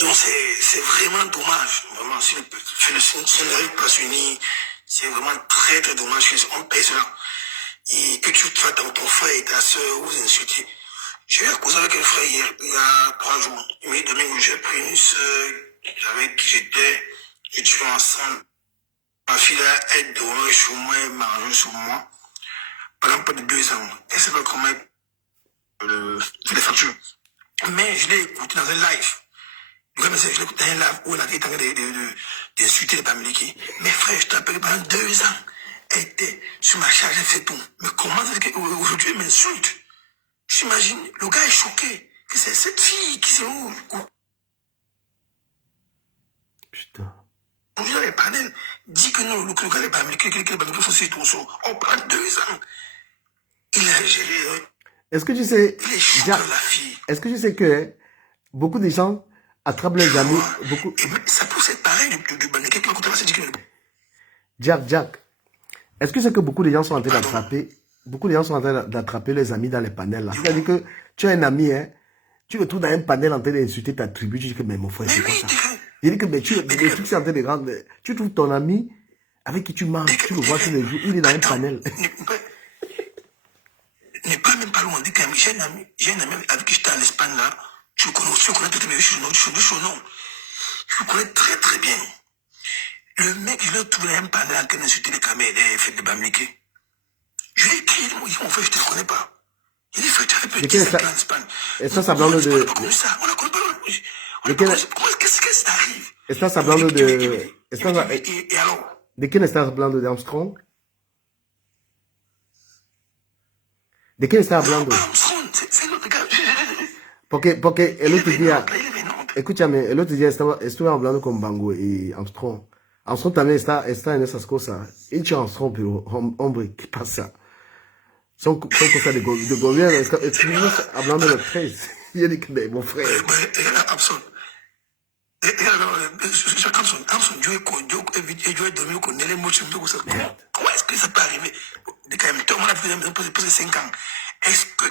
Donc c'est vraiment dommage. Vraiment, si le n'arrive pas à s'unir, c'est vraiment très très dommage qu'on paye cela. Et que tu fasses ton frère et ta soeur vous insulter. J'ai eu à causer avec un frère hier, il y a 3 jours. Il m'a donné que j'ai pris une soeur avec qui j'étais, et tu es ensemble. Ma fille là, elle dormait sur moi, elle mangeait sur moi. Pendant près de 2 ans. Elle ne sait pas comment les factures. Mais je l'ai écouté dans un live. Je l'ai écouté dans un live où elle avait été en train d'insulter les Bamileke. Mes frères, je te rappelle, pendant 2 ans, elle était sur ma charge, elle fait tout. Mais comment ça fait qu'aujourd'hui, elle m'insulte? J'imagine, le gars est choqué. Que c'est cette fille qui s'est où? Putain. Aujourd'hui, dans les panels, dit que non, le gars est Bamileke, que les Bamileke font tout ça. On prend 2 ans. Il a géré. Est-ce que tu sais, il est choqué, la fille. Est-ce que tu sais que beaucoup de gens attrapent leurs amis, beaucoup... Ça peut être pareil du Bamileke qui va coûter, c'est dit que... Jack, est-ce que c'est que beaucoup de gens sont en train d'attraper les amis dans les panels là? C'est-à-dire que tu as un ami, hein, tu le trouves dans un panel en train d'insulter ta tribu, tu dis que mais mon frère, c'est quoi ça? Il dit que mais tu es en train de rendre, tu trouves ton ami avec qui tu manges, tu le vois tous les jours, il est dans un panel. Ne pas même pas loin, dit que j'ai un ami avec qui j'étais en Espagne là, tu le connais peut-être, mais je connais son nom. Je le connais très très bien. Le mec, je l'ai trouvé dans un panel en train d'insulter les caméras des fêtes de Bamileke. Je lui ai écrit, il m'a dit, mon frère, je ne te connais pas. Il dit, frère, tu avais petit en Espagne. Et ça, ça blanc de... On n'a pas connu ça, on n'a pas comment qu'est-ce que ça arrive? Et ça blanc de... Et alors? ¿De quién estás hablando? ¿De Armstrong? ¿De quién estás hablando? C'est l'autre gars. Porque el otro día... Escúchame, el otro día estuve hablando con Bango y Armstrong. Armstrong también está en esas cosas. Y dicho Armstrong, pero hombre, ¿qué pasa? Son cosas de gobierno. Estuvimos hablando de tres. Y él dice, mon frère. Comment est-ce que ça peut arriver? Tout le monde a posé 5 ans. Est-ce que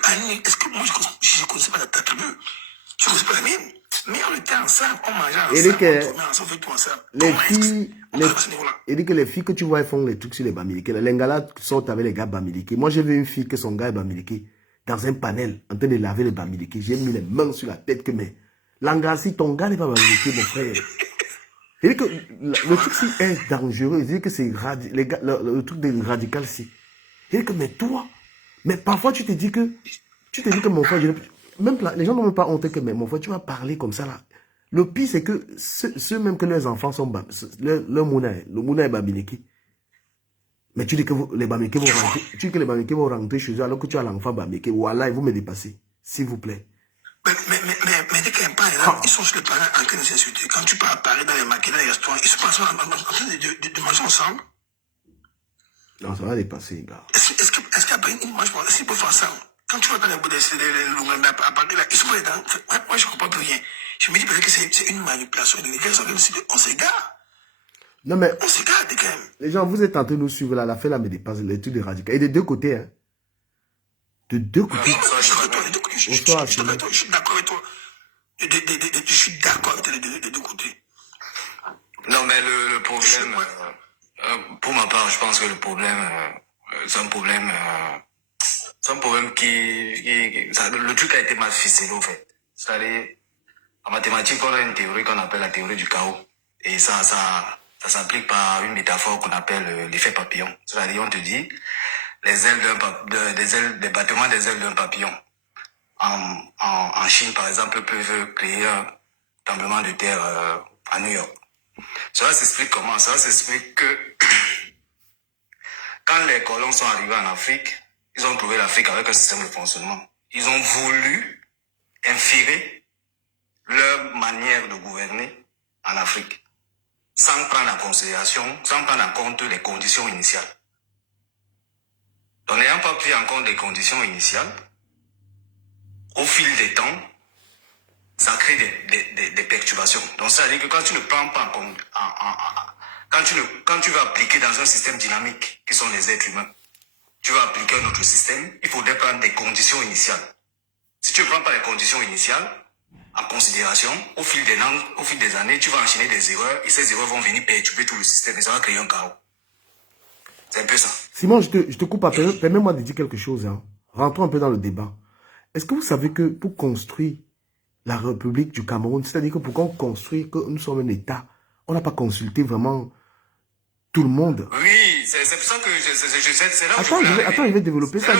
moi, je ne connaissais pas ta tribu? Je ne connaissais pas la mienne. Mais on était ensemble, on mangeait ensemble, on fait tout ensemble. Il dit que les filles que tu vois, elles font les trucs sur les Bamileke. Les Lingala sortent avec les gars Bamileke. Moi, j'ai vu une fille que son gars est Bamileke dans un panel, en train de laver les Bamileke. J'ai mis les mains sur la tête que, mais, Langassi, ton gars n'est pas Bamileke, mon frère. Il dit que le truc ci est dangereux. Il dit que c'est le truc de radical ci. Il dit que, mais toi, mais parfois tu te dis que mon frère, même les gens n'ont même pas honte que, mais mon frère, tu vas parler comme ça là. Le pire, c'est que ceux même que leurs enfants sont, le mouna est Bamileke. Mais tu dis que les Bamileke vont rentrer chez eux alors que tu as l'enfant Bamileke. Voilà, vous me dépassez. S'il vous plaît. Mais dès qu'il y a un parent, ils sont sur le parents en train de s'insulter. Quand tu pars à Paris dans les maquis, dans les restaurants, ils se passent en train de manger ensemble. Non, ça va dépasser, gars. Est-ce qu'il y a pas une image pour s'ils peuvent faire ça? Quand tu vas dans les bouts de Lunganda à Paris, là, ils sont dedans. Moi, je ne comprends plus rien. Je me dis peut-être que c'est une manipulation. Les gens sont comme si on s'égare. Non, mais. On s'égare quand même. Les gens, vous êtes en train de nous suivre là. La fait là me dépasse. L'étude est radicale. Et des deux côtés, hein. De deux côtés. Je suis d'accord avec toi. Je suis d'accord avec les deux côtés. Non, mais le problème, pour ma part, je pense que le problème, c'est un problème qui, le truc a été mal ficelé, en fait. C'est-à-dire, en mathématiques, on a une théorie qu'on appelle la théorie du chaos. Et ça s'applique par une métaphore qu'on appelle l'effet papillon. C'est-à-dire, on te dit, les battements des ailes d'un papillon. En Chine, par exemple, peuvent créer un tremblement de terre à New York. Cela s'explique comment? Cela s'explique que quand les colons sont arrivés en Afrique, ils ont trouvé l'Afrique avec un système de fonctionnement. Ils ont voulu inférer leur manière de gouverner en Afrique, sans prendre en compte les conditions initiales. Donc, n'ayant pas pris en compte les conditions initiales, au fil des temps, ça crée des perturbations. Donc, ça veut dire que quand tu ne prends pas en compte, quand tu vas appliquer dans un système dynamique, qui sont les êtres humains, tu vas appliquer un autre système, il faudrait prendre des conditions initiales. Si tu ne prends pas les conditions initiales, en considération. Au fil des langues, au fil des années, tu vas enchaîner des erreurs et ces erreurs vont venir perturber tout le système et ça va créer un chaos. C'est un peu ça. Simon, je te coupe à peine. Permets-moi de dire quelque chose. Hein. Rentrons un peu dans le débat. Est-ce que vous savez que pour construire la République du Cameroun, c'est-à-dire que pour qu'on construise, que nous sommes un État, on n'a pas consulté vraiment tout le monde. Oui, c'est pour ça que c'est là où Attends, je vais développer ça.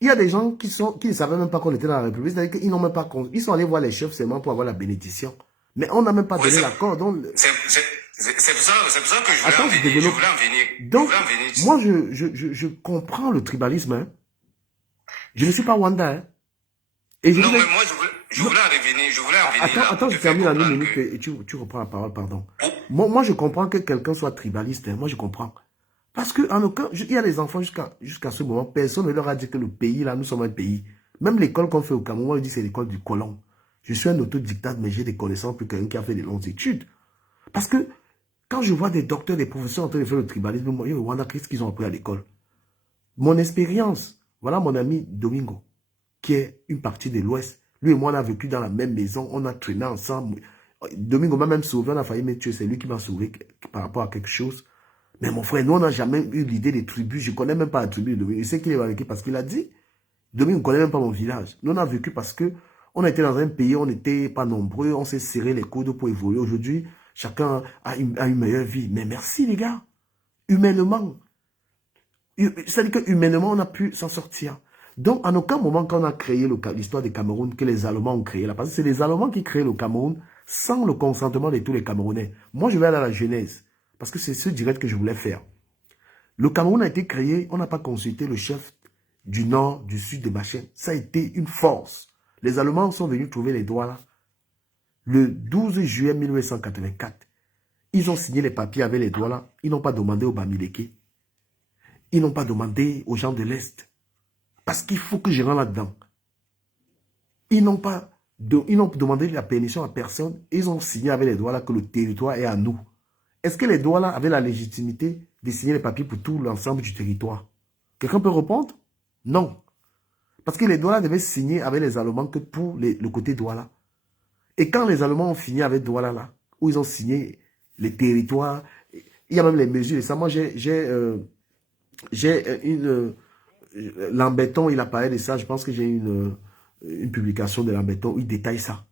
Il y a des gens qui ne savaient même pas qu'on était dans la République, c'est-à-dire qu'ils n'ont même pas... Ils sont allés voir les chefs seulement pour avoir la bénédiction. Mais on n'a même pas donné l'accord. C'est pour ça que je voulais en venir. Donc, moi, je comprends le tribalisme. Hein. Je ne suis pas Wanda. Hein. Et non, mais moi, je voulais en venir. Attends, je termine en 1 minute et tu reprends la parole, pardon. Moi, je comprends que quelqu'un soit tribaliste. Hein. Moi, je comprends. Parce que en aucun, il y a les enfants jusqu'à ce moment, personne ne leur a dit que le pays, là, nous sommes un pays. Même l'école qu'on fait au Cameroun, moi, je dis c'est l'école du colon. Je suis un autodidacte, mais j'ai des connaissances plus qu'un qui a fait des longues études. Parce que quand je vois des docteurs, des professeurs en train de faire le tribalisme, moi, Wanda, qu'est-ce qu'ils ont appris à l'école? Mon expérience, voilà mon ami Domingo, qui est une partie de l'Ouest. Lui et moi, on a vécu dans la même maison, on a traîné ensemble. Domingo m'a même sauvé, on a failli me tuer, c'est lui qui m'a sauvé par rapport à quelque chose. Mais mon frère, nous, on n'a jamais eu l'idée des tribus. Je ne connais même pas la tribu de Domingo. Je sais qu'il est vécu parce qu'il a dit, Domingo ne connaît même pas mon village. Nous, on a vécu parce que on était dans un pays, on n'était pas nombreux, on s'est serré les coudes pour évoluer. Aujourd'hui, chacun a une meilleure vie. Mais merci, les gars. Humainement. C'est-à-dire que humainement, on a pu s'en sortir. Donc, en aucun moment, quand on a créé l'histoire du Cameroun, que les Allemands ont créé là, parce que c'est les Allemands qui créent le Cameroun sans le consentement de tous les Camerounais. Moi, je vais aller à la genèse. Parce que c'est ce direct que je voulais faire. Le Cameroun a été créé, on n'a pas consulté le chef du nord, du sud, de machin. Ça a été une force. Les Allemands sont venus trouver les droits là. Le 12 juillet 1984, ils ont signé les papiers avec les droits là. Ils n'ont pas demandé aux Bamileke. Ils n'ont pas demandé aux gens de l'Est. Parce qu'il faut que je rentre là-dedans. Ils n'ont demandé la permission à personne. Ils ont signé avec les droits là que le territoire est à nous. Est-ce que les Douala avaient la légitimité de signer les papiers pour tout l'ensemble du territoire? Quelqu'un peut répondre? Non. Parce que les Douala devaient signer avec les Allemands que pour le côté Douala. Et quand les Allemands ont fini avec Douala, là, où ils ont signé les territoires, il y a même les mesures. Et ça, moi, Lamberton, il a parlé de ça. Je pense que j'ai une publication de Lamberton où il détaille ça.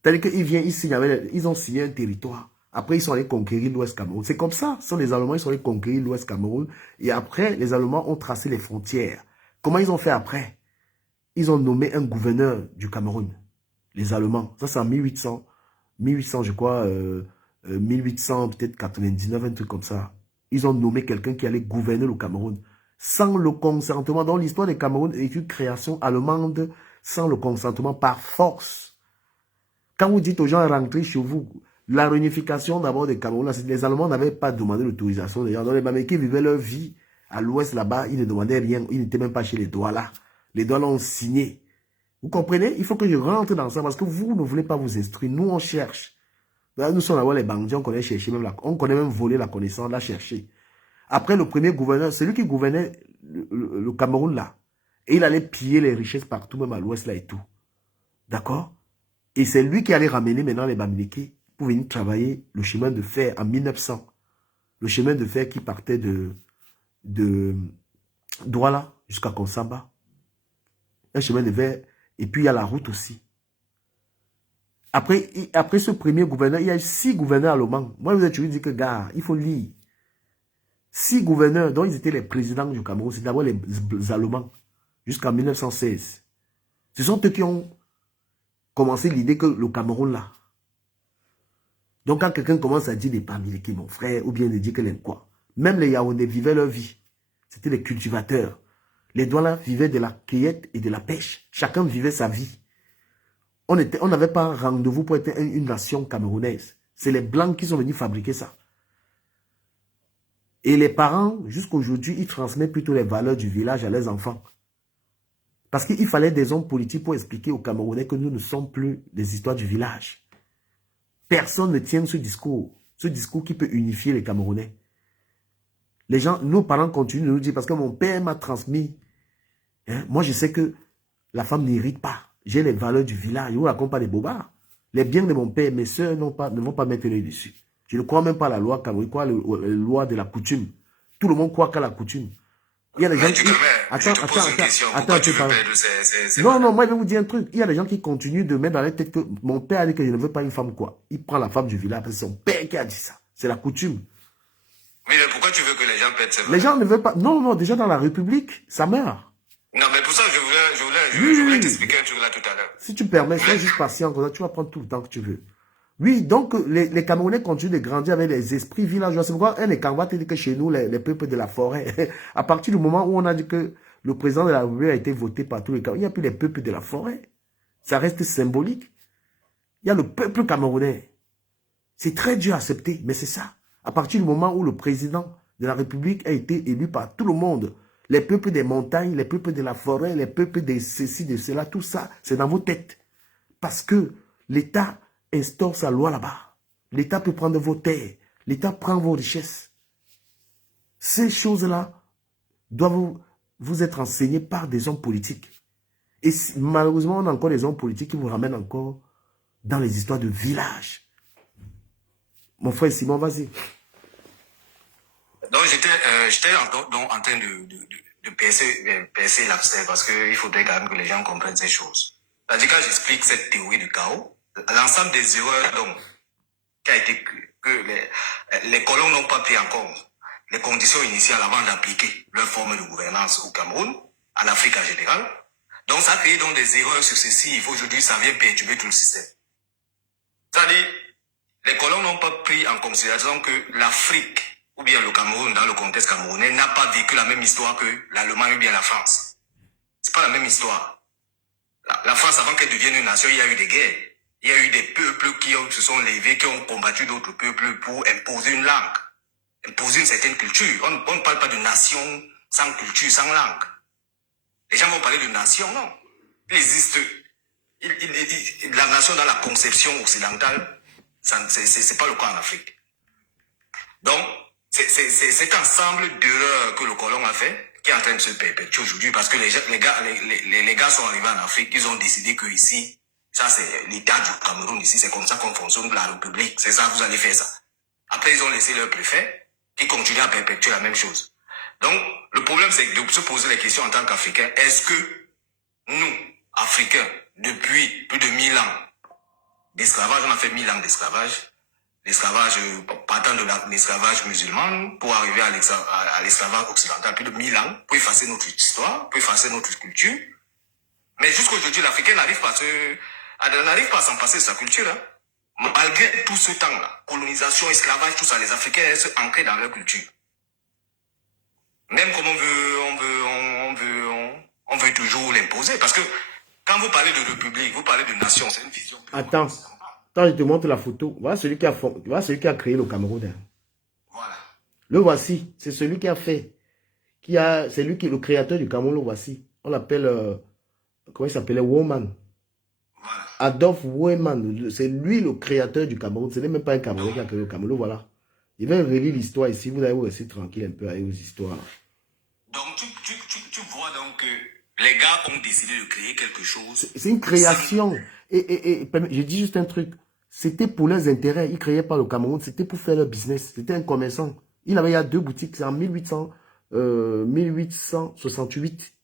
C'est-à-dire qu'ils ont signé un territoire. Après, ils sont allés conquérir l'Ouest Cameroun. C'est comme ça. Ce sont les Allemands, ils sont allés conquérir l'Ouest Cameroun. Et après, les Allemands ont tracé les frontières. Comment ils ont fait après? Ils ont nommé un gouverneur du Cameroun. Les Allemands. Ça, c'est en 1800, je crois, 1800, peut-être 99, un truc comme ça. Ils ont nommé quelqu'un qui allait gouverner le Cameroun. Sans le consentement. Dans l'histoire du Cameroun est une création allemande sans le consentement par force. Quand vous dites aux gens rentrer chez vous, la réunification d'abord des Cameroun, les Allemands n'avaient pas demandé l'autorisation des gens. Donc les Bamileke vivaient leur vie à l'ouest là-bas, ils ne demandaient rien, ils n'étaient même pas chez les Douala. Les Douala ont signé. Vous comprenez? Il faut que je rentre dans ça parce que vous ne voulez pas vous instruire. Nous, on cherche. Là, nous sommes là-bas les bandits, on connaît chercher même on connaît même voler la connaissance, la chercher. Après, le premier gouverneur, celui qui gouvernait le Cameroun là, et il allait piller les richesses partout, même à l'ouest là et tout. D'accord? Et c'est lui qui allait ramener maintenant les Bamileke pour venir travailler le chemin de fer en 1900. Le chemin de fer qui partait de Douala jusqu'à Konsamba. Un chemin de fer. Et puis il y a la route aussi. Après ce premier gouverneur, il y a eu 6 gouverneurs allemands. Moi, je vous ai toujours dit que, gars, il faut lire. 6 gouverneurs, dont ils étaient les présidents du Cameroun. C'est d'abord les Allemands. Jusqu'en 1916. Ce sont eux qui ont commencé l'idée que le Cameroun là. Donc quand quelqu'un commence à dire des Bamileke, mon frère, ou bien de dire que les quoi, même les Yaoundé vivaient leur vie. C'était des cultivateurs. Les Douala vivaient de la cueillette et de la pêche. Chacun vivait sa vie. On n'avait pas rendez-vous pour être une nation camerounaise. C'est les Blancs qui sont venus fabriquer ça. Et les parents, jusqu'à aujourd'hui, ils transmettent plutôt les valeurs du village à leurs enfants. Parce qu'il fallait des hommes politiques pour expliquer aux Camerounais que nous ne sommes plus des histoires du village. Personne ne tient ce discours qui peut unifier les Camerounais. Les gens, nos parents continuent de nous dire, parce que mon père m'a transmis. Hein, moi, je sais que la femme n'hérite pas. j'ai les valeurs du village. Je ne vous raconte pas des bobards. Les biens de mon père, mes soeurs ne vont pas mettre l'œil dessus. Je ne crois même pas à la loi camerounaise, je crois à la loi de la coutume. Tout le monde croit qu'à la coutume. Il y a des gens qui... Attends. Non, moi je vais vous dire un truc. Il y a des gens qui continuent de mettre dans la tête que mon père a dit que je ne veux pas une femme quoi. Il prend la femme du village parce que c'est son père qui a dit ça. C'est la coutume. Mais pourquoi tu veux que les gens pètent ces valeurs? Les gens ne veulent pas... Non, déjà dans la République, ça meurt. Non, mais pour ça, je voulais t'expliquer un truc là tout à l'heure. Si tu permets, sois juste patient, comme ça, tu vas prendre tout le temps que tu veux. Oui, donc les Camerounais continuent de grandir avec les esprits villageois. C'est pourquoi les Camerounais te disent que chez nous, les peuples de la forêt, à partir du moment où on a dit que le président de la République a été voté par tous les Camerounais, il n'y a plus les peuples de la forêt. Ça reste symbolique. Il y a le peuple camerounais. C'est très dur à accepter, mais c'est ça. À partir du moment où le président de la République a été élu par tout le monde, les peuples des montagnes, les peuples de la forêt, les peuples de ceci, de cela, tout ça, c'est dans vos têtes. Parce que l'État instaure sa loi là-bas. L'État peut prendre vos terres. L'État prend vos richesses. Ces choses-là doivent vous être enseignées par des hommes politiques. Et malheureusement, on a encore des hommes politiques qui vous ramènent encore dans les histoires de village. Mon frère Simon, vas-y. Donc, j'étais en train de percer l'abcès parce qu'il faudrait quand même que les gens comprennent ces choses. C'est-à-dire, quand j'explique cette théorie du chaos, l'ensemble des erreurs donc, qui a été que les colons n'ont pas pris en compte les conditions initiales avant d'appliquer leur forme de gouvernance au Cameroun, en Afrique en général. Donc, ça a créé donc des erreurs successives. Aujourd'hui, ça vient perturber tout le système. C'est-à-dire, les colons n'ont pas pris en considération que l'Afrique, ou bien le Cameroun, dans le contexte camerounais, n'a pas vécu la même histoire que l'Allemagne ou bien la France. C'est pas la même histoire. La France, avant qu'elle devienne une nation, il y a eu des guerres. Il y a eu des peuples qui se sont levés, qui ont combattu d'autres peuples pour imposer une langue, imposer une certaine culture. On ne parle pas de nation sans culture, sans langue. Les gens vont parler de nation, non. Il existe la nation dans la conception occidentale, c'est pas le cas en Afrique. Donc, c'est cet ensemble d'erreurs que le colon a fait qui est en train de se perpétuer aujourd'hui parce que les gars sont arrivés en Afrique, ils ont décidé que ici, ça c'est l'état du Cameroun ici, c'est comme ça qu'on fonctionne, la République, c'est ça, vous allez faire ça. Après, ils ont laissé leur préfet qui continue à perpétuer la même chose. Donc, le problème c'est de se poser les questions en tant qu'Africains. Est-ce que nous, Africains, depuis plus de 1000 ans d'esclavage, on a fait 1000 ans d'esclavage, l'esclavage, partant de l'esclavage musulman pour arriver à l'esclavage occidental, plus de 1000 ans, pour effacer notre histoire, pour effacer notre culture. Mais jusqu'aujourd'hui, l'Africain n'arrive pas à s'en passer de sa culture. Hein. Malgré tout ce temps-là, colonisation, esclavage, tout ça, les Africains restent ancrés dans leur culture. Même comme on veut toujours l'imposer. Parce que quand vous parlez de république, vous parlez de nation, c'est une vision. Attends, je te montre la photo. Voilà celui qui a créé le Cameroun. Hein. Voilà. Le voici, c'est celui qui a fait. C'est lui qui est le créateur du Cameroun, le voici. On l'appelle, comment il s'appelait, Woman. Voilà. Adolphe Woman, c'est lui le créateur du Cameroun. Ce n'est même pas un Cameroun qui a créé le Cameroun, voilà. Il va relire l'histoire ici, vous allez vous rester tranquille un peu avec vos histoires. Donc tu vois donc que les gars ont décidé de créer quelque chose. C'est une création. Et je dis juste un truc. C'était pour leurs intérêts. Ils ne créaient pas le Cameroun. C'était pour faire leur business. C'était un commerçant. Il y 2 boutiques. C'est en 1868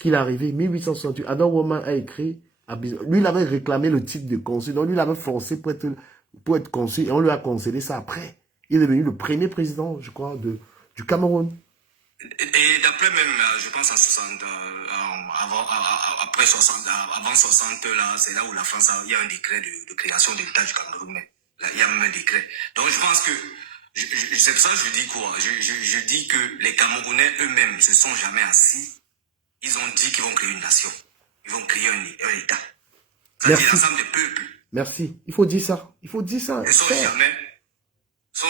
qu'il est arrivé. 1868. Adam Woman a écrit. Lui, il avait réclamé le titre de consul. Donc, lui, il avait forcé pour être consul. Et on lui a concédé ça après. Il est devenu le premier président, je crois, du Cameroun. Et d'après même, je pense en 60, après 60, avant 60, là, c'est là où la France, il y a un décret de création de l'État du Cameroun. Mais là, il y a même un décret. Donc je pense que, c'est pour ça que je dis quoi? Je dis que les Camerounais eux-mêmes se sont jamais assis. Ils ont dit qu'ils vont créer une nation. Ils vont créer un État. C'est-à-dire l'ensemble des peuples. Merci. Il faut dire ça. Il faut dire ça. Ils sont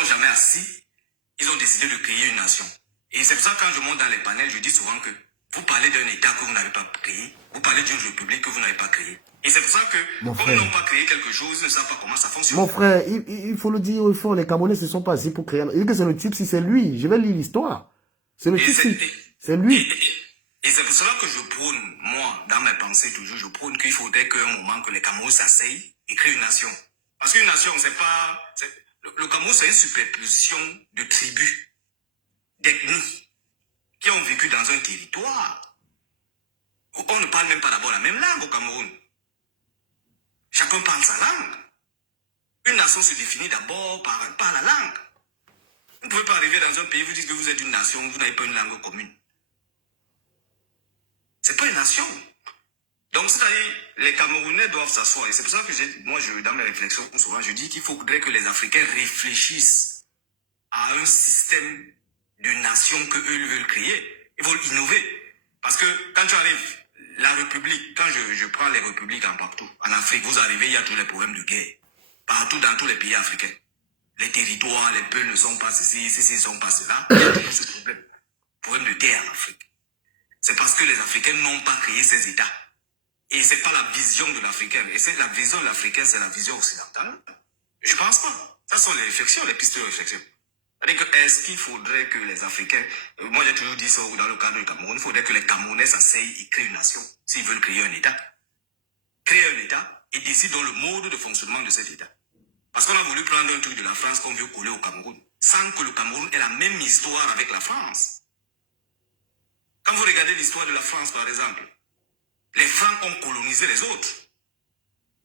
jamais assis. Ils ont décidé de créer une nation. Et c'est pour ça que quand je monte dans les panels, je dis souvent que vous parlez d'un État que vous n'avez pas créé, vous parlez d'une république que vous n'avez pas créée. Et c'est pour ça que, comme ils n'ont pas créé quelque chose, ils ne savent pas comment ça fonctionne. Mon frère, il faut le dire au fond, les Camerounais ne se sont pas assis pour créer. Il dit que c'est le type, si c'est lui, je vais lire l'histoire. C'est le type, c'est lui. Et c'est pour cela que je prône, moi, dans mes pensées, toujours, je prône qu'il faudrait qu'à un moment que les Cameroun s'asseyent et créent une nation. Parce qu'une nation, c'est pas... Le Cameroun, c'est une superposition de tribus, d'ethnies, qui ont vécu dans un territoire. On ne parle même pas d'abord la même langue au Cameroun. Chacun parle sa langue. Une nation se définit d'abord par la langue. Vous ne pouvez pas arriver dans un pays, vous dites que vous êtes une nation, vous n'avez pas une langue commune. C'est pas une nation. Donc, c'est-à-dire, les Camerounais doivent s'asseoir. Et c'est pour ça que moi, dans mes réflexions, souvent, je dis qu'il faudrait que les Africains réfléchissent à un système de nation qu'eux veulent créer. Ils veulent innover. Parce que quand tu arrives, la République, quand je prends les républiques partout, en Afrique, vous arrivez, il y a tous les problèmes de guerre. Partout dans tous les pays africains. Les territoires, les peuples ne sont pas ceci, ceci ne sont pas cela. Il y a toujours ce problème. Problème de terre en Afrique. C'est parce que les Africains n'ont pas créé ces États. Et c'est pas la vision de l'Africain. Et c'est la vision de l'Africain, c'est la vision occidentale. Je pense pas. Ça sont les réflexions, les pistes de réflexion. C'est-à-dire que est-ce qu'il faudrait que les Africains, moi j'ai toujours dit ça dans le cadre du Cameroun, il faudrait que les Camerounais s'asseyent et créent une nation, s'ils veulent créer un État. Créer un État et décident le mode de fonctionnement de cet État. Parce qu'on a voulu prendre un truc de la France qu'on veut coller au Cameroun, sans que le Cameroun ait la même histoire avec la France. Quand vous regardez l'histoire de la France, par exemple, les Francs ont colonisé les autres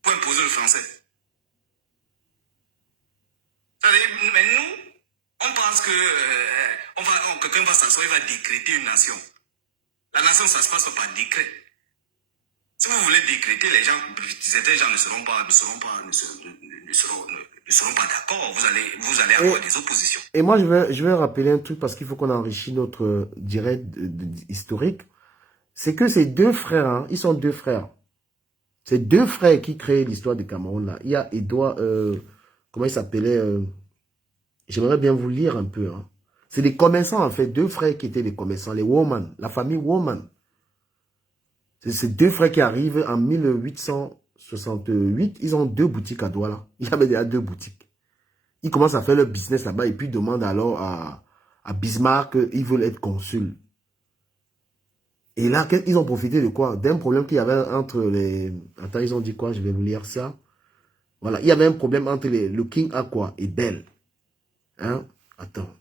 pour imposer le français. Mais nous, on pense que quelqu'un va s'asseoir, il va décréter une nation. La nation, ça se passe par décret. Si vous voulez décréter, certains gens ne seront pas d'accord. Vous allez avoir des oppositions. Et moi, je vais rappeler un truc parce qu'il faut qu'on enrichisse notre direct historique. C'est que ces deux frères, hein, ils sont deux frères. C'est deux frères qui créent l'histoire du Cameroun là. Il y a Edouard, comment il s'appelait j'aimerais bien vous lire un peu. Hein. C'est des commerçants en fait, deux frères qui étaient des commerçants, les Woman, la famille Woman. C'est ces deux frères qui arrivent en 1868. Ils ont deux boutiques à Douala. Il y avait déjà deux boutiques. Ils commencent à faire leur business là-bas et puis ils demandent alors à Bismarck qu'ils veulent être consul. Et là, ils ont profité de quoi? D'un problème qu'il y avait entre les... Attends, ils ont dit quoi? Je vais vous lire ça. Voilà, il y avait un problème entre le King Aqua et Bell. Hein? Attends,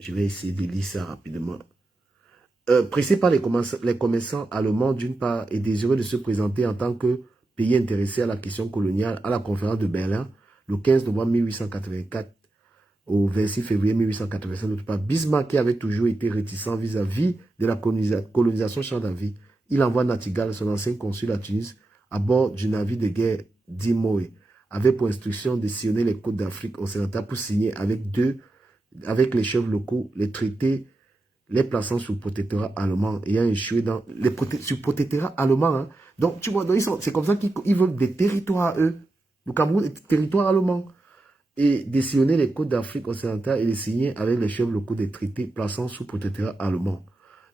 je vais essayer de lire ça rapidement. Pressé par les commerçants allemands d'une part et désireux de se présenter en tant que pays intéressé à la question coloniale à la conférence de Berlin le 15 novembre 1884 au 26 février 1885 d'autre part, Bismarck qui avait toujours été réticent vis-à-vis de la colonisation champ d'avis, il envoie Natigal, son ancien consul à Tunis, à bord du navire de guerre d'Imoé, avait pour instruction de sillonner les côtes d'Afrique occidentale pour signer avec les chefs locaux les traités les plaçant sous protectorat allemand, ayant échoué dans sous protectorat allemand. Hein. Donc, tu vois, c'est comme ça qu'ils veulent des territoires à eux. Le Cameroun est territoire allemand. Et de sillonner les côtes d'Afrique occidentale et de signer avec les chefs locaux des traités plaçant sous protectorat allemand.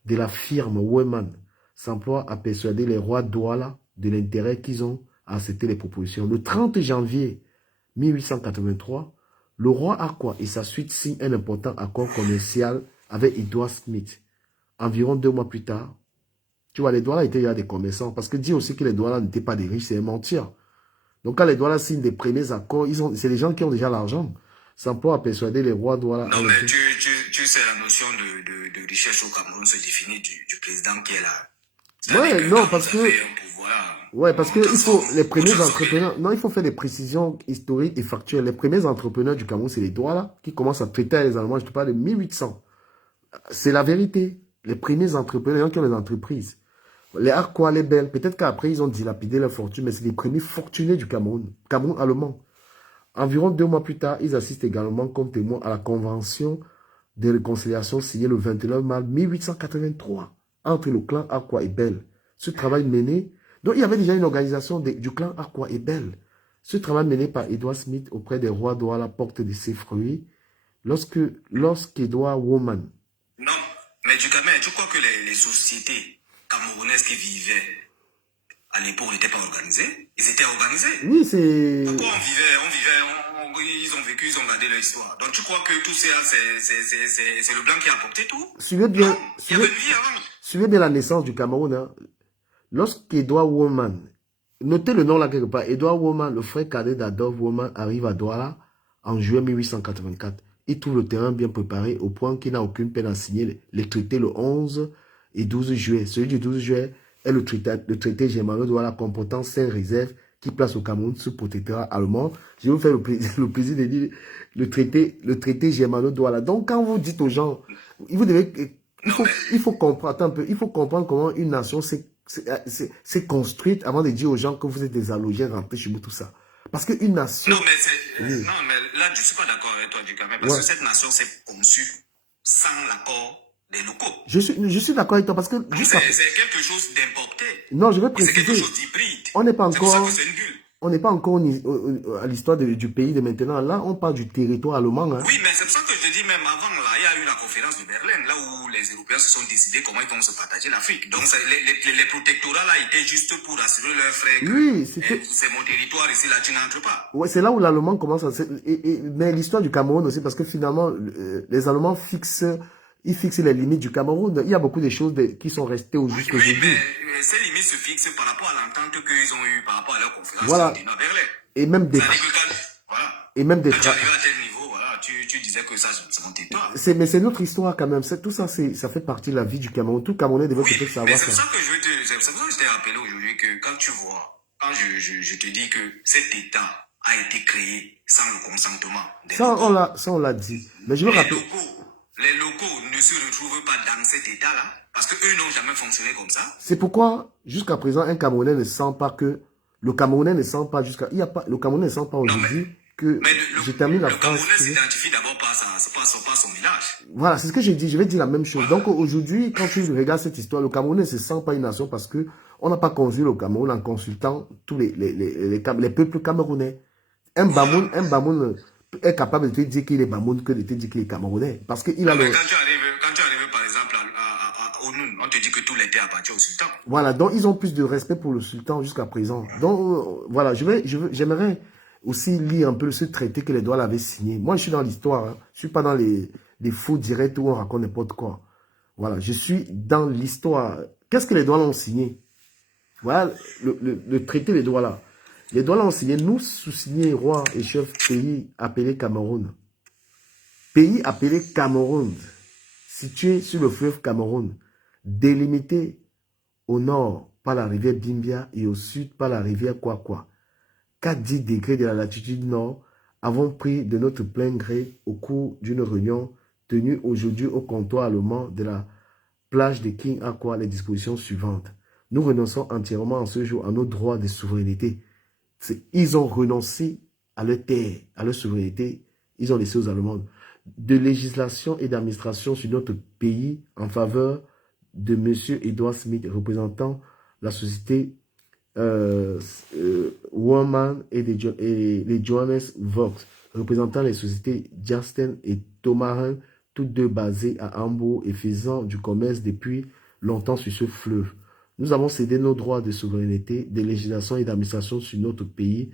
De la firme Weyman s'emploie à persuader les rois Douala de l'intérêt qu'ils ont à accepter les propositions. Le 30 janvier 1883, le roi Aqua et sa suite signent un important accord commercial avec Edward Smith. Environ 2 mois plus tard, tu vois, les Douala étaient déjà des commerçants. Parce que dire aussi que les Douala n'étaient pas des riches, c'est mentir. Donc quand les Douala signent des premiers accords, c'est les gens qui ont déjà l'argent. S'emploient à persuader les rois Douala. Non, mais tu sais, la notion de richesse au Cameroun se définit du président qui est là. Ouais, non, parce que... Ouais, parce que il faut les premiers entrepreneurs... Non, il faut faire des précisions historiques et factuelles. Les premiers entrepreneurs du Cameroun, c'est les Douala qui commencent à traiter avec les Allemands. Je te parle de 1800. C'est la vérité. Les premiers entrepreneurs, les gens qui ont les entreprises. Les Aqua, les Belles, peut-être qu'après, ils ont dilapidé leur fortune, mais c'est les premiers fortunés du Cameroun. Cameroun allemand. Environ 2 mois plus tard, ils assistent également comme témoins à la convention de réconciliation signée le 29 mars 1883 entre le clan Aqua et Belle. Ce travail mené... Donc, il y avait déjà une organisation du clan Aqua et Belle. Ce travail mené par Edward Smith auprès des rois Douala porte de ses fruits lorsqu'Edward Woman... Non, mais tu crois que les sociétés camerounaises qui vivaient à l'époque n'étaient pas organisées? Ils étaient organisés. Oui, c'est... Pourquoi ils ont vécu, ils ont gardé leur histoire. Donc tu crois que tout ça, c'est le blanc qui a apporté tout? Suivez bien, il y avait une vie avant. Suivez bien la naissance du Cameroun. Hein. lorsqu'Edouard Woman, notez le nom là quelque part, Edouard Woman, le frère cadet d'Adolphe Woman, arrive à Douala en juin 1884. Il trouve le terrain bien préparé au point qu'il n'a aucune peine à signer les traités le 11 et 12 juillet. Celui du 12 juillet est le traité Germano-Douala comportant 5 réserves qui place au Cameroun sous protectorat allemand. Je vais vous faire le plaisir de dire le traité Germano-Douala. Donc quand vous dites aux gens, il faut comprendre un peu, il faut comprendre comment une nation s'est construite avant de dire aux gens que vous êtes des allogés rentrés chez vous, tout ça. Parce qu'une nation... Non, mais, non, mais là, je ne suis pas d'accord avec toi, Dukamé, parce que cette nation s'est conçue sans l'accord des locaux. Je suis d'accord avec toi, parce que... C'est quelque chose d'importé. Non, je vais préciser. C'est quelque chose d'hybride. On n'est pas encore... C'est pour ça que c'est une bulle. On n'est pas encore à l'histoire du pays de maintenant. Là, on parle du territoire allemand. Hein. Oui, mais c'est pour ça que je te dis, même avant, là, il y a eu la conférence de Berlin, là où les Européens se sont décidés comment ils vont se partager l'Afrique. Donc, les protectorats, là, étaient juste pour assurer leurs frères que oui, c'est mon territoire, ici, là, tu n'entres pas. Ouais, c'est là où l'Allemand commence à... Mais l'histoire du Cameroun aussi, parce que finalement, les Allemands fixent les limites du Cameroun. Il y a beaucoup de choses qui sont restées au juste aujourd'hui. Oui, mais ces limites se fixent par rapport à l'entente qu'ils ont eue par rapport à leur conférence voilà. à Berlin. Et même des... Voilà. Et même des... Quand tu arrives à tel niveau, voilà, tu disais que ça, c'est mon territoire. Mais c'est notre histoire quand même. Tout ça, ça fait partie de la vie du Cameroun. Tout Camerounais devait peut-être savoir ça. C'est pour ça que je t'ai rappelé aujourd'hui que quand tu vois, quand je te dis que cet État a été créé sans le consentement des locaux. Ça, on l'a dit. Mais je me rappelle... Les locaux ne se retrouvent pas dans cet état-là parce qu'eux n'ont jamais fonctionné comme ça. C'est pourquoi, jusqu'à présent, un Camerounais ne sent pas que... Le Camerounais ne sent pas jusqu'à... Le Camerounais ne sent pas aujourd'hui que... Je termine la phrase. Le Camerounais s'identifie d'abord par son ménage. Voilà, c'est ce que j'ai dit. Je vais dire la même chose. Donc aujourd'hui, quand tu regardes cette histoire, le Camerounais ne se sent pas une nation parce que on n'a pas construit le Cameroun en consultant tous les peuples camerounais. Un Bamoun est capable de te dire qu'il est Bamoun que de te dire qu'il est Camerounais. Parce qu'il a quand tu arrives, par exemple, au Noun, on te dit que tout l'été appartient au sultan. Voilà, donc ils ont plus de respect pour le sultan jusqu'à présent. Donc voilà, j'aimerais aussi lire un peu ce traité que les Douala avaient signé. Moi, je suis dans l'histoire. Hein. Je ne suis pas dans les faux directs où on raconte n'importe quoi. Voilà, je suis dans l'histoire. Qu'est-ce que les Douala ont signé? Voilà le traité des Douala. Les Douala ont signé, nous sous-signés roi et chef pays appelé Cameroun. Pays appelé Cameroun, situé sur le fleuve Cameroun, délimité au nord par la rivière Bimbia et au sud par la rivière Kwakwa. 4-10 degrés de la latitude nord avons pris de notre plein gré au cours d'une réunion tenue aujourd'hui au comptoir allemand de la plage de King Aqua les dispositions suivantes. Nous renonçons entièrement en ce jour à nos droits de souveraineté. Ils ont renoncé à leur terre, à leur souveraineté. Ils ont laissé aux Allemands. De législation et d'administration sur notre pays en faveur de M. Edward Smith, représentant la société Woman et les Johannes Vox, représentant les sociétés Justin et Thomas, toutes deux basées à Hambourg et faisant du commerce depuis longtemps sur ce fleuve. Nous avons cédé nos droits de souveraineté, de législation et d'administration sur notre pays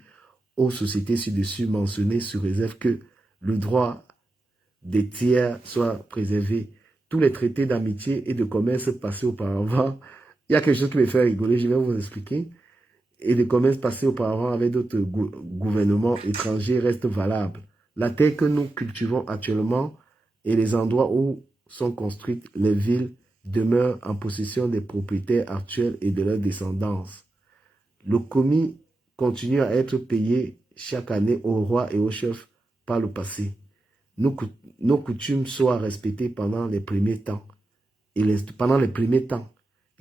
aux sociétés ci-dessus mentionnées sous réserve que le droit des tiers soit préservé. Tous les traités d'amitié et de commerce passés auparavant, il y a quelque chose qui me fait rigoler, je vais vous expliquer, et de commerce passés auparavant avec d'autres gouvernements étrangers restent valables. La terre que nous cultivons actuellement et les endroits où sont construites les villes demeurent en possession des propriétaires actuels et de leur descendance. Le commis continue à être payé chaque année au roi et au chef par le passé. Nos coutumes soient respectées pendant les premiers temps et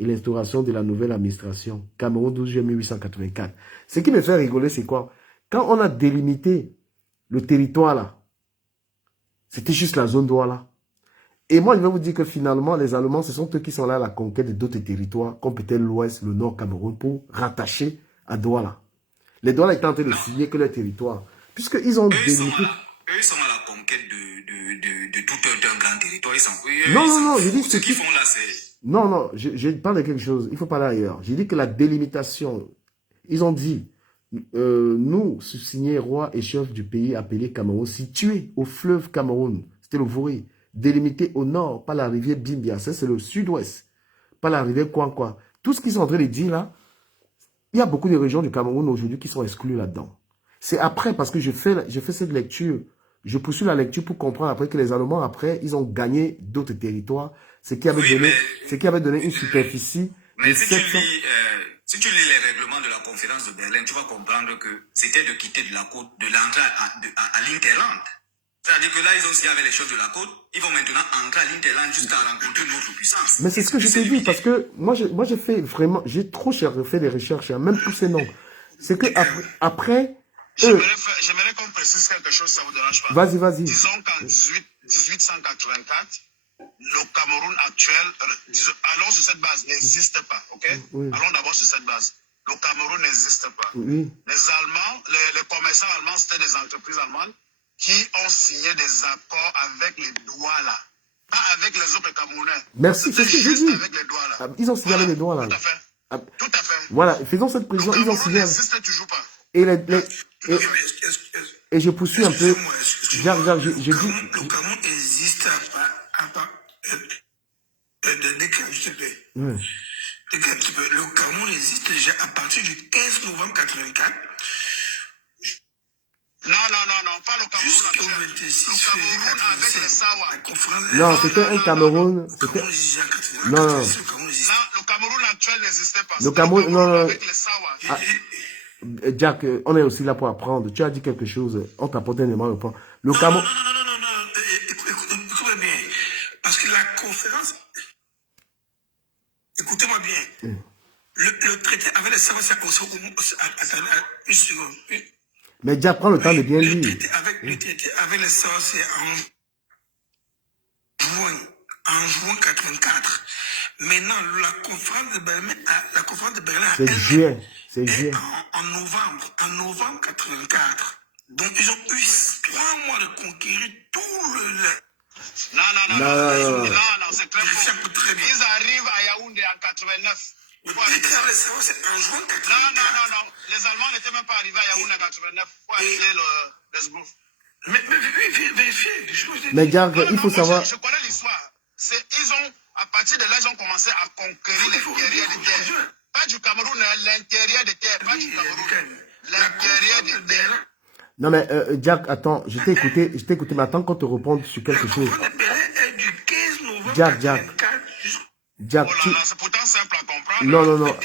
l'instauration de la nouvelle administration. Cameroun 12 juillet 1884. Ce qui me fait rigoler, c'est quoi? Quand on a délimité le territoire là, c'était juste la zone Douala. Et moi, je vais vous dire que finalement, les Allemands, ce sont eux qui sont là à la conquête de d'autres territoires, comme peut-être l'Ouest, le Nord, Cameroun, pour rattacher à Douala. Les Douala étaient en train de signer que leur territoire. Puisqu'ils ont délimité... Eux sont à la conquête de tout un grand territoire. Non, je dis ce qu'ils font là, c'est... Non, je parle de quelque chose. Il faut parler ailleurs. J'ai dit que la délimitation, ils ont dit, nous, signés roi et chef du pays appelé Cameroun, situé au fleuve Cameroun, c'était le Vouri, délimité au nord par la rivière Bimbia, ça c'est le sud-ouest, par la rivière Kwankwa. tout ce qu'ils sont en train de dire là, il y a beaucoup de régions du Cameroun aujourd'hui qui sont exclues là-dedans. C'est après, parce que je fais cette lecture, je poursuis la lecture pour comprendre après que les Allemands, après, ils ont gagné d'autres territoires, ce qui avait donné une superficie de 700... Si tu lis les règlements de la conférence de Berlin, tu vas comprendre que c'était de quitter de la côte, de l'entrer à l'Interland. C'est-à-dire que là, ils ont signé avec les chefs de la côte, ils vont maintenant entrer à l'Interland jusqu'à rencontrer une autre puissance. Mais c'est ce que je t'ai dit, parce que moi j'ai fait vraiment, j'ai trop fait des recherches, hein, même tous ces noms. C'est que après J'aimerais qu'on précise quelque chose, ça vous dérange pas. Vas-y. Disons qu'en 1884, le Cameroun actuel, allons sur cette base, n'existe pas, ok? Oui. Allons d'abord sur cette base. Le Cameroun n'existe pas. Oui. Les Allemands, les commerçants allemands, c'était des entreprises allemandes qui ont signé des accords avec les Douala, pas avec les autres Camerounais. Merci, c'est ce que j'ai dit. Avec les Douala. Ah, ils ont signé avec les Douala. Tout à fait. Tout à fait. Voilà, faisons cette précision, ils ont signé. N'existe toujours pas. Et je poursuis un peu. Jacques, je dis. Le Cameroun existe Le Cameroun existe déjà à partir du 15 novembre 84. Non, pas le Cameroun. Jusqu'au 26 février 87. Non, c'était un Cameroun. Non. Le Cameroun actuel n'existait pas. Le Cameroun, non. Avec les Sawa. Jack, on est aussi là pour apprendre. Tu as dit quelque chose, on t'apporte un élément de point. Le Cameroun. Non. Écoutez bien. Parce que la conférence. Écoutez-moi bien. Le traité avec les Sawa, c'est comme ça. Attendez, une seconde. Mais Jack, prends le temps de bien lire. Le traité avec les Sawa, c'est en juin 84. Maintenant, la conférence de Berlin c'est juillet. En novembre 84. Donc, ils ont eu 3 mois de conquérir tout le... Non, c'est très faux. Ils arrivent à Yaoundé en 89. C'est en juin 84. Non. Les Allemands n'étaient même pas arrivés à Yaoundé en 89. Faut appeler les groupes. Mais vérifiez. Mais Jack, il faut savoir... Je connais l'histoire. À partir de là, ils ont commencé à conquérir l'intérieur des terres. Pas du Cameroun, l'intérieur des terres. Pas du Cameroun, l'intérieur des terres. Non mais Jack, attends, je t'ai écouté, mais attends qu'on te réponde sur quelque chose. Jack, c'est pourtant simple à comprendre. Non.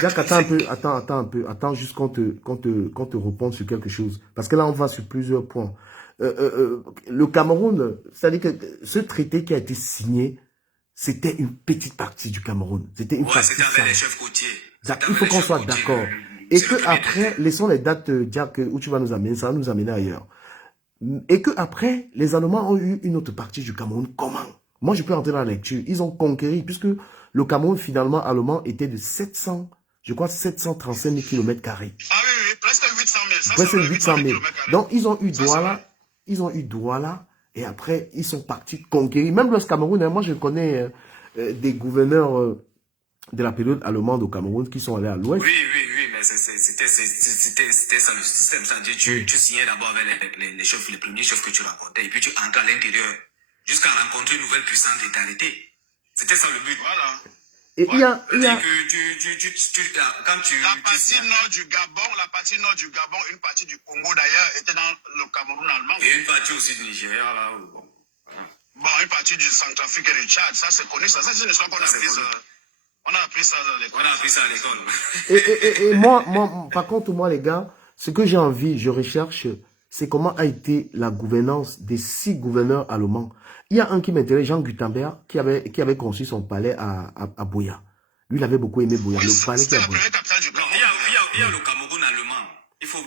Jack, attends un peu, attends juste qu'on te réponde sur quelque chose. Parce que là, on va sur plusieurs points. Le Cameroun, c'est-à-dire que ce traité qui a été signé, c'était une petite partie du Cameroun. C'était une partie. C'était avec les chefs côtiers. Il faut qu'on soit d'accord. Et que après, laissons les dates, Jack, où tu vas nous amener, ça va nous amener ailleurs. Et que après, les Allemands ont eu une autre partie du Cameroun. Comment? Moi, je peux entrer dans la lecture. Ils ont conquéri, puisque le Cameroun, finalement, allemand, était de 735 000 km². Ah oui, presque 800 000. Presque 800 000. Donc, ils ont eu Douala, et après, ils sont partis conquérir. Même le Cameroun, moi, je connais des gouverneurs de la période allemande au Cameroun qui sont allés à l'ouest. Oui, mais c'était ça le système. C'est-à-dire, tu signais d'abord avec les chefs, les premiers chefs que tu rencontrais, et puis tu entres à l'intérieur jusqu'à rencontrer une nouvelle puissance et t'arrêter. C'était ça le but. Voilà. Et il y a... La partie nord du Gabon, une partie du Congo d'ailleurs, était dans le Cameroun allemand. Et une partie aussi du Nigeria, là. Bon, une partie du Centrafrique et du Tchad, ça c'est connu. Ça c'est une histoire qu'on a appris. On a appris ça à l'école. Et moi, par contre, moi, les gars, ce que j'ai envie, je recherche, c'est comment a été la gouvernance des 6 gouverneurs allemands. Il y a un qui m'intéresse, Jean Gutenberg, qui avait construit son palais à Boya. Lui, il avait beaucoup aimé Boya. Le palais qui a Boya. Il y a le Cameroun allemand. Il faut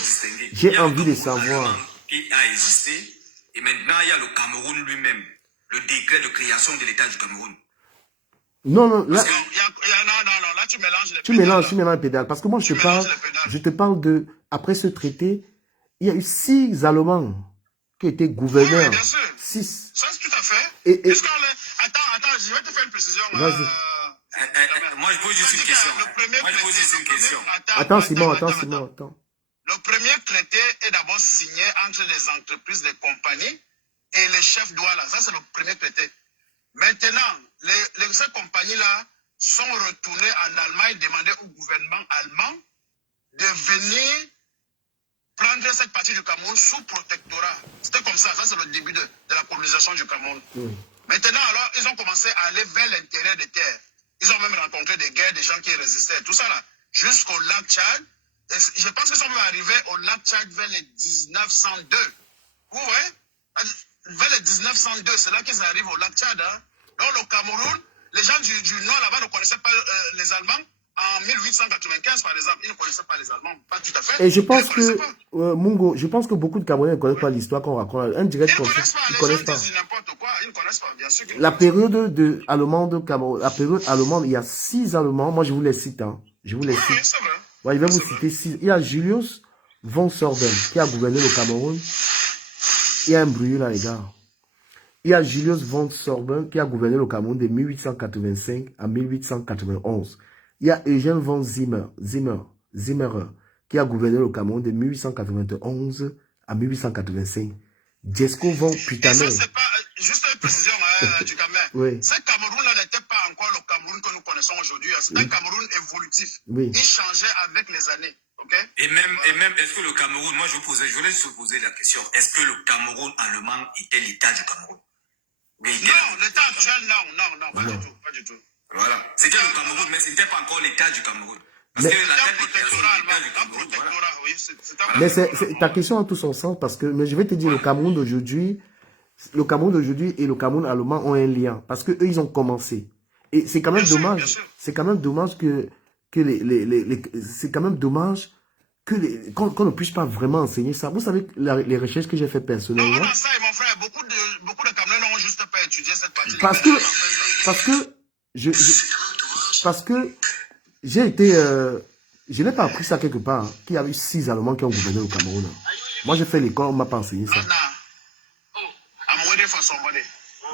distinguer. J'ai envie de savoir. Qui a existé. Et maintenant, il y a le Cameroun lui-même. Le décret de création de l'État du Cameroun. Non, là... là, tu mélanges les pédales. Parce que moi, je te parle de... Après ce traité, il y a eu 6 Allemands qui étaient gouverneurs. Oui, bien sûr. 6. Ça, c'est tout à fait. Attends, je vais te faire une précision. Vas-y. Moi, je pose juste une question. Attends, Simon. Le premier traité est d'abord signé entre les entreprises, les compagnies et les chefs douala. Ça, c'est le premier traité. Maintenant, ces compagnies-là sont retournés en Allemagne demander au gouvernement allemand de venir prendre cette partie du Cameroun sous protectorat. C'était comme ça c'est le début de la colonisation du Cameroun. Maintenant, alors, ils ont commencé à aller vers l'intérieur des terres. Ils ont même rencontré des guerres, des gens qui résistaient, tout ça là, jusqu'au lac Tchad. Et je pense qu'ils sont même arrivés au lac Tchad vers les 1902. Vous voyez? Vers les 1902, c'est là qu'ils arrivent au lac Tchad. Hein. Donc, le Cameroun, les gens du nord là-bas ne connaissaient pas les Allemands. En 1895, par exemple, ils ne connaissaient pas les Allemands. Pas tout à fait. Et je pense que, Mungo, je pense que beaucoup de Camerounais ne connaissent pas l'histoire qu'on raconte. Un direct comme ça, ils ne connaissent pas. Ils ne connaissent pas, bien sûr. La période allemande, la période allemande, il y a 6 Allemands. Moi, je vous les cite. Hein. Je vous les cite. Oui, c'est vrai. Ouais, je vais vous citer 6. Il y a Julius von Sorben qui a gouverné le Cameroun. Il y a un bruit là, les gars. Il y a Julius von Sorben qui a gouverné le Cameroun de 1885 à 1891. Il y a Eugène von Zimmerer qui a gouverné le Cameroun de 1891 à 1885. Jesco von Putaner. Ça, c'est pas, juste une précision du Cameroun. Oui. Ce Cameroun-là n'était pas encore le Cameroun que nous connaissons aujourd'hui. C'est un Cameroun évolutif. Oui. Il changeait avec les années. Okay? Et même, est-ce que le Cameroun, moi je voulais se poser la question, est-ce que le Cameroun allemand était l'État du Cameroun? Non, l'État actuel, non, pas du tout, pas du tout. Voilà. C'était le Cameroun, mais ce n'était pas encore l'État du Cameroun. Parce que la tête de l'État du Cameroun. Voilà. Oui, mais ta question a tout son sens parce que, mais je vais te dire, le Cameroun d'aujourd'hui et le Cameroun allemand ont un lien parce que eux ils ont commencé. Et c'est quand même dommage. C'est quand même dommage c'est quand même dommage qu'on ne puisse pas vraiment enseigner ça. Vous savez, les recherches que j'ai fait personnellement. Non, ça, mon frère, beaucoup de Camerounais n'ont juste pas étudié cette partie. Parce que j'ai été, je n'ai pas appris ça quelque part, hein, qu'il y a eu 6 Allemands qui ont gouverné le Cameroun. Moi, j'ai fait l'école, on ne m'a pas enseigné ça.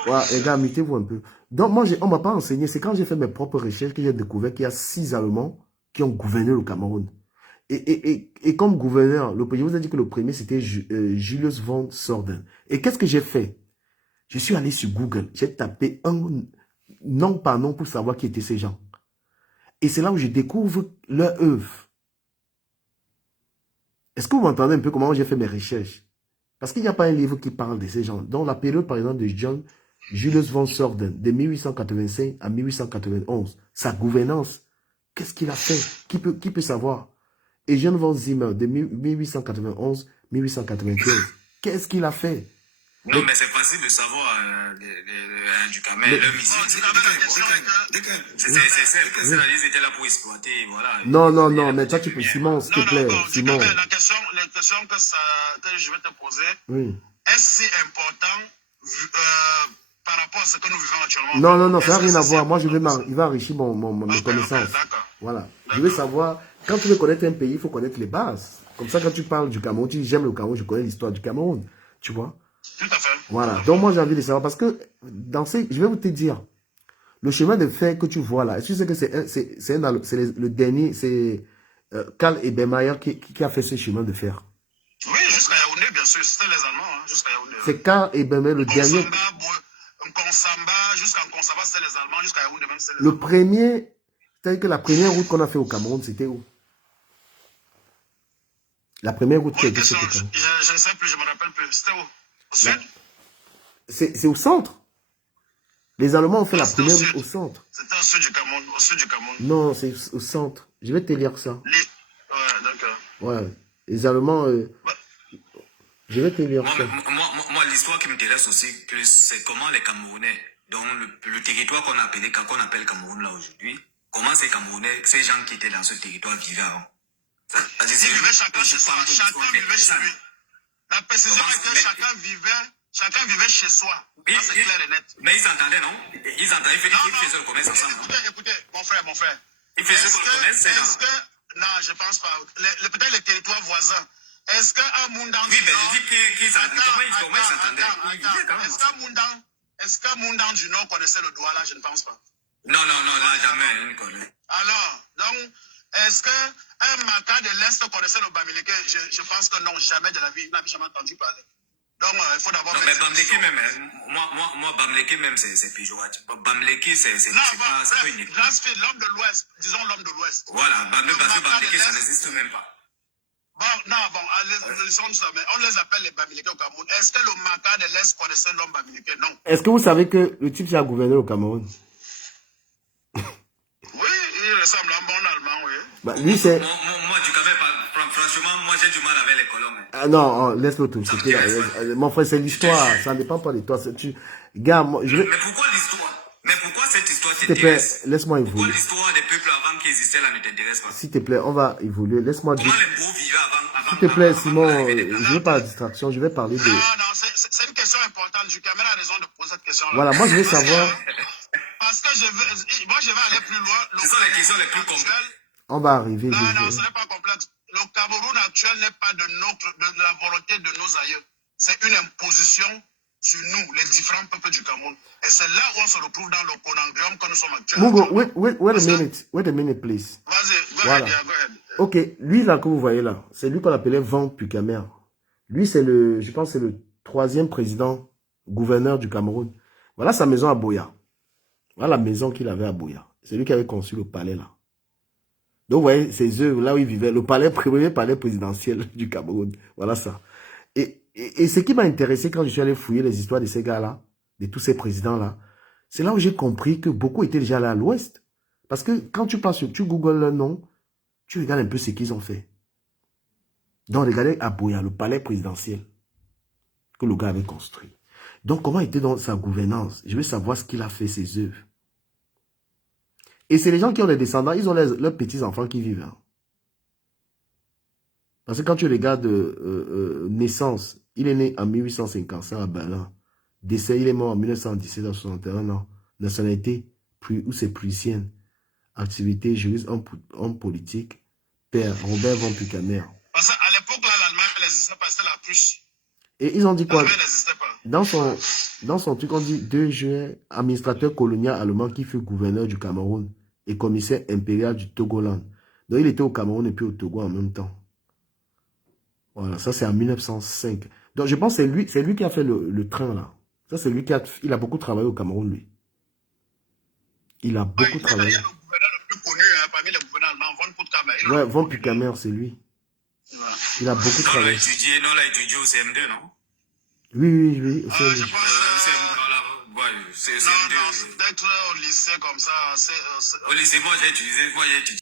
Ouais, les gars, mettez-vous un peu. Donc, moi, on ne m'a pas enseigné. C'est quand j'ai fait mes propres recherches que j'ai découvert qu'il y a 6 Allemands qui ont gouverné le Cameroun. Et comme gouverneur, je vous ai dit que le premier, c'était Julius von Sorben. Et qu'est-ce que j'ai fait? Je suis allé sur Google. J'ai tapé un nom par nom pour savoir qui étaient ces gens. Et c'est là où je découvre leur œuvre. Est-ce que vous m'entendez un peu comment j'ai fait mes recherches? Parce qu'il n'y a pas un livre qui parle de ces gens. Dans la période, par exemple, de Julius von Sorben, de 1885 à 1891, sa gouvernance, qu'est-ce qu'il a fait? Qui peut savoir? Et Eugène von Zimmer, de 1891 à 1895, qu'est-ce qu'il a fait? Non, mais c'est facile de savoir du Cameroun, leur mission. C'est ils étaient là pour exploiter, voilà. Non, mais toi tu peux, Simon, s'il te plaît, Simon. La question que je vais te poser, est-ce si important par rapport à ce que nous vivons actuellement? Non, ça n'a rien à voir. Moi, il va enrichir mes connaissances. Voilà. Je veux savoir, quand tu veux connaître un pays, il faut connaître les bases. Comme ça, quand tu parles du Cameroun, tu dis j'aime le Cameroun, je connais l'histoire du Cameroun. Tu vois? Tout à fait. Voilà. Donc, moi, j'ai envie de savoir parce que je vais vous te dire, le chemin de fer que tu vois là, tu sais que c'est le dernier, c'est Karl Ebermeier qui a fait ce chemin de fer. Oui, jusqu'à Yaoundé, bien sûr. C'était les Allemands, hein, jusqu'à Yaoundé. C'est Karl Ebermeier, le dernier. Jusqu'à Nkonsamba, c'était les Allemands, jusqu'à Yaoundé, même c'était les Allemands. Le premier, c'est-à-dire que la première route qu'on a fait au Cameroun, c'était où? La première route qui a été faite au Cameroun. Je ne sais plus, je ne me rappelle plus. C'était où? Au sud? C'est au centre. Les Allemands ont fait la première route au centre. C'était au sud du Cameroun. Au sud du Cameroun. Non, c'est au centre. Je vais te lire ça. Ouais, d'accord. Ouais. Les Allemands... Je vais te lire ça. Moi, l'histoire qui m'intéresse aussi plus, c'est comment les Camerounais, donc le territoire qu'on appelle Cameroun là aujourd'hui, comment ces Camerounais, ces gens qui étaient dans ce territoire vivaient avant. Ils vivaient chacun chez soi. Chacun vivait chez lui. La précision est que chacun vivait chez soi. C'est clair et net. Mais ils s'entendaient, non? Ils faisaient le commerce ensemble. Écoutez, mon frère. Ils faisaient le commerce, c'est là. Non, je ne pense pas. Peut-être les territoires voisins. Est-ce qu'un Moundan... Oui, mais je dis qu'ils s'entendaient. Comment ils s'entendaient? Est-ce qu'un Moundan du Nord connaissait le Douala? Je ne pense pas. Non, là, jamais, il ne connaît. Alors, donc, est-ce qu'un Maka de l'Est connaissait le Bamileke? Je pense que non, jamais de la vie. Il n'a jamais entendu parler. Donc, il faut d'abord... Non, mais Bamleki même, moi, Bamleki même, c'est péjoratif. Bamleki, c'est pas une équipe. L'homme de l'Ouest, disons l'homme de l'Ouest. Voilà, parce que Bamleki, ça n'existe même pas. Laissons ça, mais on les appelle les Bamileke au Cameroun. Est-ce que le Maka de l'Est connaissait l'homme Bamileke? Non. Est-ce que vous savez que le type qui a gouverné au Cameroun? Oui, il ressemble à un bon Allemand, oui. Bah, lui, c'est... Moi, du Cameroun, franchement, moi, j'ai du mal avec les colons. Ah non, laisse-le tout. Mon frère, c'est l'histoire. Ça ne dépend pas de toi. Gars, moi, je vais... Mais pourquoi l'histoire? Mais pourquoi cette histoire S'il te plaît, t'intéresse? laisse-moi évoluer. Pourquoi l'histoire des peuples avant qu'ils existaient là ne t'intéresse pas? S'il te plaît, on va évoluer. Laisse-moi dire. Comment les beaux vivaient avant? S'il te plaît, Simon, je veux pas la distraction. Je vais parler de... Non, c'est une question importante. Jukamel a raison de poser cette question-là. Voilà, moi, je veux savoir... Parce que moi, je vais aller plus loin. Ce sont les questions les plus complexes. On va arriver. Non, ce n'est pas complexe. Le Cameroun actuel n'est pas de la volonté de nos aïeux. C'est une imposition sur nous, les différents peuples du Cameroun. Et c'est là où on se retrouve dans le conandrum que nous sommes actuellement. Mugo, wait a minute, please. Vas-y, Voilà. go ahead. Ok, lui là que vous voyez là, c'est lui qu'on appelait Van Pukamer. Lui, c'est je pense, c'est le 3e président, gouverneur du Cameroun. Voilà sa maison à Boya. Voilà la maison qu'il avait à Boya. C'est lui qui avait conçu le palais là. Donc, vous voyez, ses œuvres, là où il vivait, le premier palais présidentiel du Cameroun. Voilà ça. Et ce qui m'a intéressé quand je suis allé fouiller les histoires de ces gars-là, de tous ces présidents-là, c'est là où j'ai compris que beaucoup étaient déjà là à l'ouest. Parce que quand tu passes, tu googles leur nom, tu regardes un peu ce qu'ils ont fait. Donc, regardez à Boya, le palais présidentiel que le gars avait construit. Donc, comment était dans sa gouvernance? Je veux savoir ce qu'il a fait, ses œuvres. Et c'est les gens qui ont des descendants, ils ont leurs petits-enfants qui vivent. Hein. Parce que quand tu regardes naissance, il est né en 1855 à Berlin. Décès, il est mort en 1917 à 61 ans. Nationalité, où c'est prussienne. Activité, juriste, homme politique. Père, Robert von Pukamer. Parce qu'à l'époque, là, l'Allemagne n'existait pas, c'était la Prusse. Et ils ont dit quoi? L'Allemagne n'existait pas. Dans son truc, on dit 2 juillet, administrateur colonial allemand qui fut gouverneur du Cameroun et commissaire impérial du Togoland. Donc il était au Cameroun et puis au Togo en même temps. Voilà, ça c'est en 1905. Donc je pense que c'est lui qui a fait le train là. Ça c'est lui il a beaucoup travaillé au Cameroun lui. Il a beaucoup travaillé. Il est le gouverneur le plus connu parmi les gouverneurs allemands, von Puttkamer. Ouais, von Puttkamer, c'est lui. Il a beaucoup travaillé. Non, il a étudié au CM2, non? Oui, au CM2. Je pense c'est peut-être au lycée comme ça. au lycée, moi j'ai étudié